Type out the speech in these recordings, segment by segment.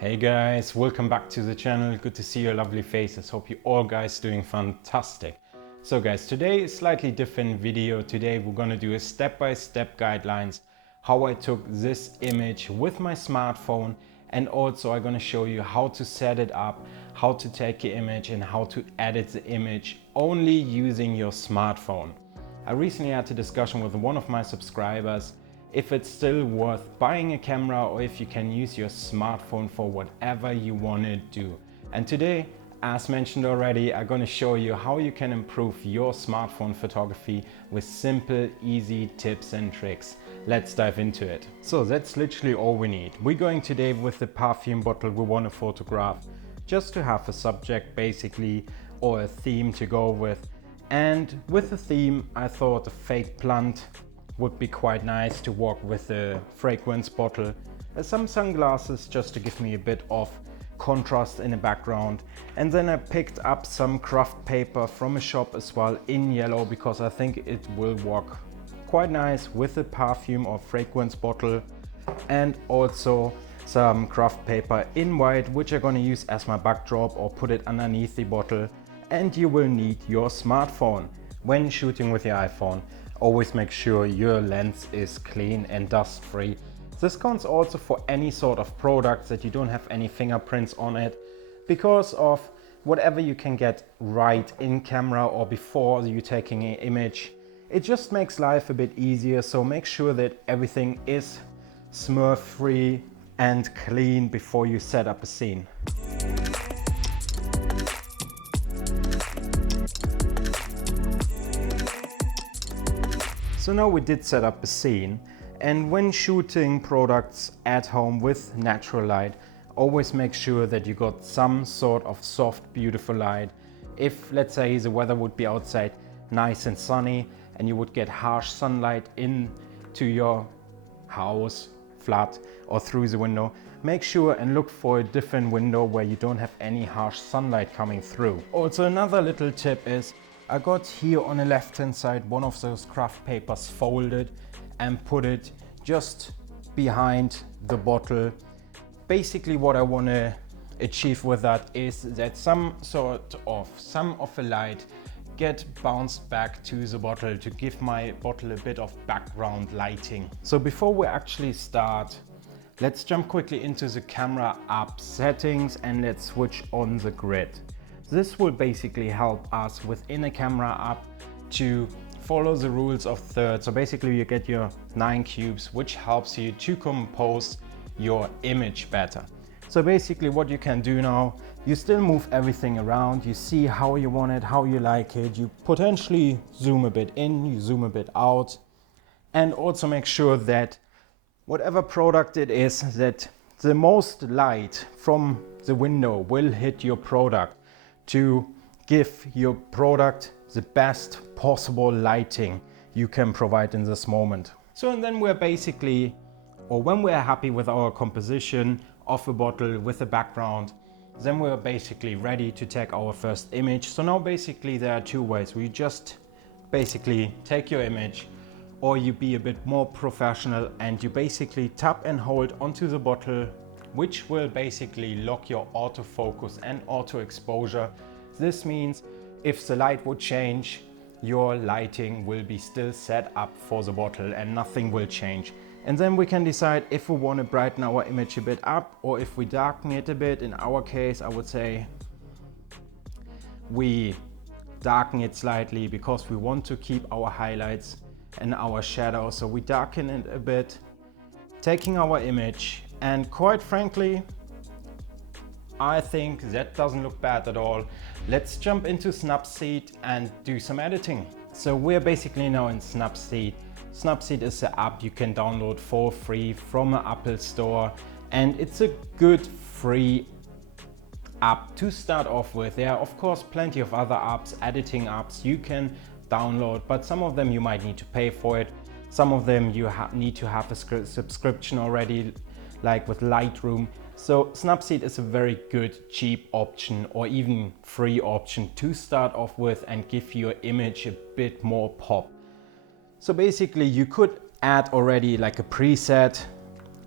Hey guys, welcome back to the channel. Good to see your lovely faces. Hope you all guys doing fantastic. So guys, today is slightly different video. Today we're gonna do a step-by-step guidelines how I took this image with my smartphone, and also I'm gonna show you how to set it up, how to take the image and how to edit the image only using your smartphone. I recently had a discussion with one of my subscribers if it's still worth buying a camera or if you can use your smartphone for whatever you want to do. And today, as mentioned already, I'm going to show you how you can improve your smartphone photography with simple, easy tips and tricks. Let's dive into it. So that's literally all we need. We're going today with the perfume bottle we want to photograph, just to have a subject basically, or a theme to go with. And with the theme, I thought a fake plant would be quite nice to walk with a fragrance bottle, some sunglasses just to give me a bit of contrast in the background, and then I picked up some craft paper from a shop as well in yellow because I think it will work quite nice with a perfume or fragrance bottle, and also some craft paper in white which I'm going to use as my backdrop or put it underneath the bottle. And you will need your smartphone when shooting with your iPhone. Always make sure your lens is clean and dust free. This counts also for any sort of products that you don't have any fingerprints on it, because of whatever you can get right in camera or before you taking an image. It just makes life a bit easier, so make sure that everything is smurf free and clean before you set up a scene. So now we did set up a scene, and when shooting products at home with natural light, always make sure that you got some sort of soft, beautiful light. If, let's say, the weather would be outside nice and sunny and you would get harsh sunlight into your house, flat, or through the window, make sure and look for a different window where you don't have any harsh sunlight coming through. Also, another little tip is I got here on the left hand side one of those craft papers folded and put it just behind the bottle. Basically what I want to achieve with that is that some of the light get bounced back to the bottle to give my bottle a bit of background lighting. So before we actually start, let's jump quickly into the camera app settings and let's switch on the grid. This will basically help us within a camera app to follow the rules of thirds. So basically you get your 9 cubes, which helps you to compose your image better. So basically what you can do now, you still move everything around, you see how you want it, how you like it, you potentially zoom a bit in, you zoom a bit out, and also make sure that whatever product it is, that the most light from the window will hit your product, to give your product the best possible lighting you can provide in this moment. So, and then we're basically, or when we're happy with our composition of a bottle with a background, then we're basically ready to take our first image. So now basically there are two ways. We just basically take your image, or you be a bit more professional and you basically tap and hold onto the bottle, which will basically lock your autofocus and auto exposure. This means if the light would change, your lighting will be still set up for the bottle and nothing will change. And then we can decide if we want to brighten our image a bit up or if we darken it a bit. In our case, I would say we darken it slightly because we want to keep our highlights and our shadows. So we darken it a bit, taking our image. And quite frankly, I think that doesn't look bad at all. Let's jump into Snapseed and do some editing. So we're basically now in Snapseed. Snapseed is an app you can download for free from an Apple store, and it's a good free app to start off with. There are of course plenty of other apps, editing apps you can download, but some of them you might need to pay for it. Some of them you need to have a subscription already, like with Lightroom. So Snapseed is a very good cheap option or even free option to start off with and give your image a bit more pop. So basically you could add already like a preset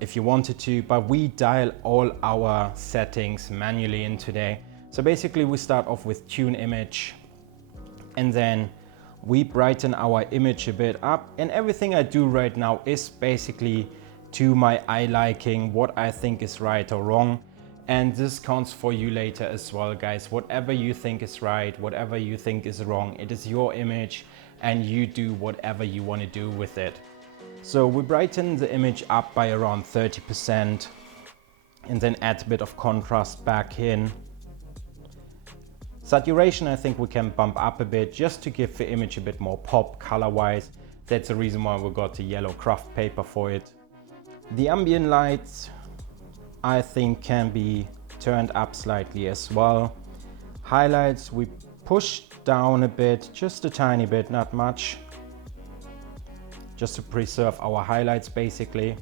if you wanted to, but we dial all our settings manually in today. So basically we start off with tune image, and then we brighten our image a bit up, and everything I do right now is basically to my eye liking, what I think is right or wrong. And this counts for you later as well, guys. Whatever you think is right, whatever you think is wrong, it is your image and you do whatever you want to do with it. So we brighten the image up by around 30% and then add a bit of contrast back in. Saturation, I think we can bump up a bit just to give the image a bit more pop color-wise. That's the reason why we got the yellow craft paper for it. The ambient lights, I think, can be turned up slightly as well. Highlights, we push down a bit, just a tiny bit, not much. Just to preserve our highlights basically.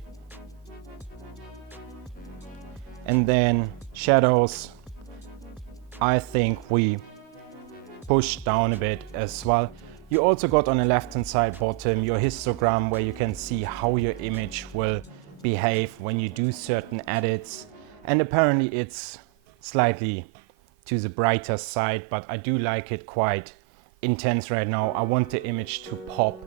And then shadows, I think we push down a bit as well. You also got on the left hand side bottom your histogram where you can see how your image will behave when you do certain edits. And apparently it's slightly to the brighter side, but I do like it quite intense right now. I want the image to pop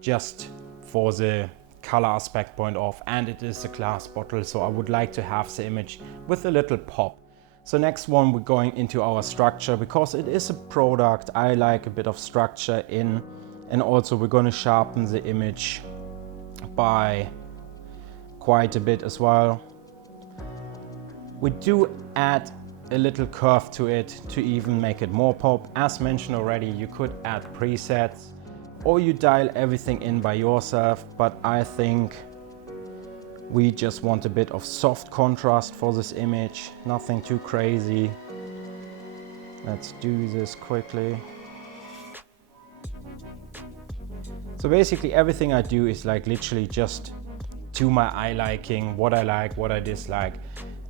just for the color aspect point off, and it is a glass bottle, so I would like to have the image with a little pop. So next one, we're going into our structure. Because it is a product, I like a bit of structure in, and also we're going to sharpen the image by quite a bit as well. We do add a little curve to it to even make it more pop. As mentioned already, you could add presets or you dial everything in by yourself, but I think we just want a bit of soft contrast for this image, nothing too crazy. Let's do this quickly. So basically everything I do is like literally just to my eye liking, what I like, what I dislike.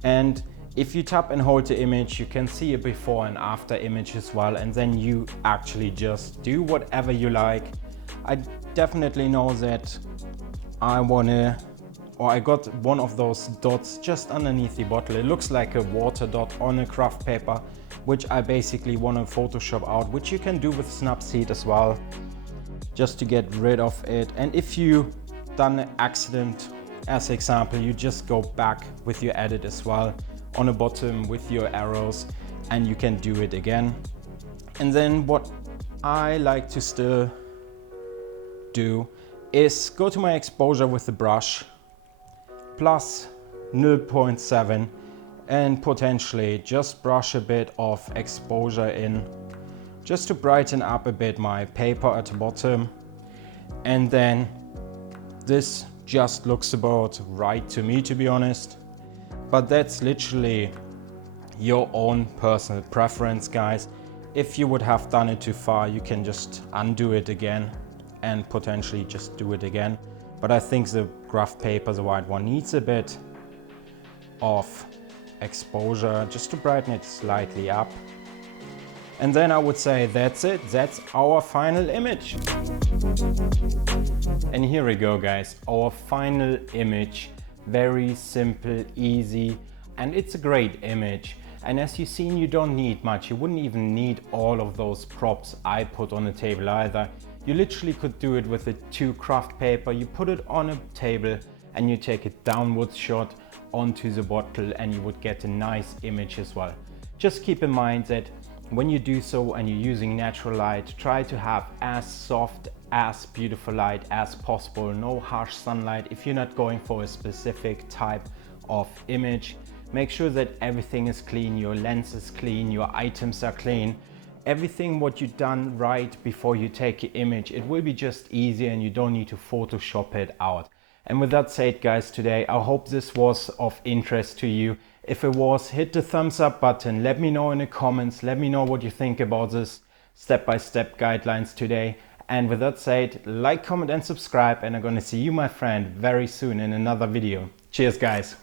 And if you tap and hold the image, you can see a before and after image as well, and then you actually just do whatever you like. I definitely know that I got one of those dots just underneath the bottle. It looks like a water dot on a craft paper, which I basically want to Photoshop out, which you can do with Snapseed as well, just to get rid of it. And if you done an accident, as example, you just go back with your edit as well on the bottom with your arrows, and you can do it again. And then what I like to still do is go to my exposure with the brush, plus 0.7, and potentially just brush a bit of exposure in, just to brighten up a bit my paper at the bottom. And then this just looks about right to me, to be honest. But that's literally your own personal preference, guys. If you would have done it too far, you can just undo it again and potentially just do it again. But I think the graph paper, the white one, needs a bit of exposure just to brighten it slightly up. And then I would say that's it. That's our final image. And here we go, guys. Our final image. Very simple, easy, and it's a great image. And as you've seen, you don't need much. You wouldn't even need all of those props I put on the table either. You literally could do it with a 2 craft paper. You put it on a table and you take a downwards shot onto the bottle and you would get a nice image as well. Just keep in mind that when you do so and you're using natural light, try to have as soft, as beautiful light as possible. No harsh sunlight. If you're not going for a specific type of image, make sure that everything is clean, your lens is clean, your items are clean. Everything what you've done right before you take your image, it will be just easier and you don't need to Photoshop it out. And with that said, guys, today I hope this was of interest to you. If it was, hit the thumbs up button. Let me know in the comments. Let me know what you think about this step-by-step guidelines today. And with that said, like, comment and subscribe, and I'm gonna see you, my friend, very soon in another video. Cheers, guys.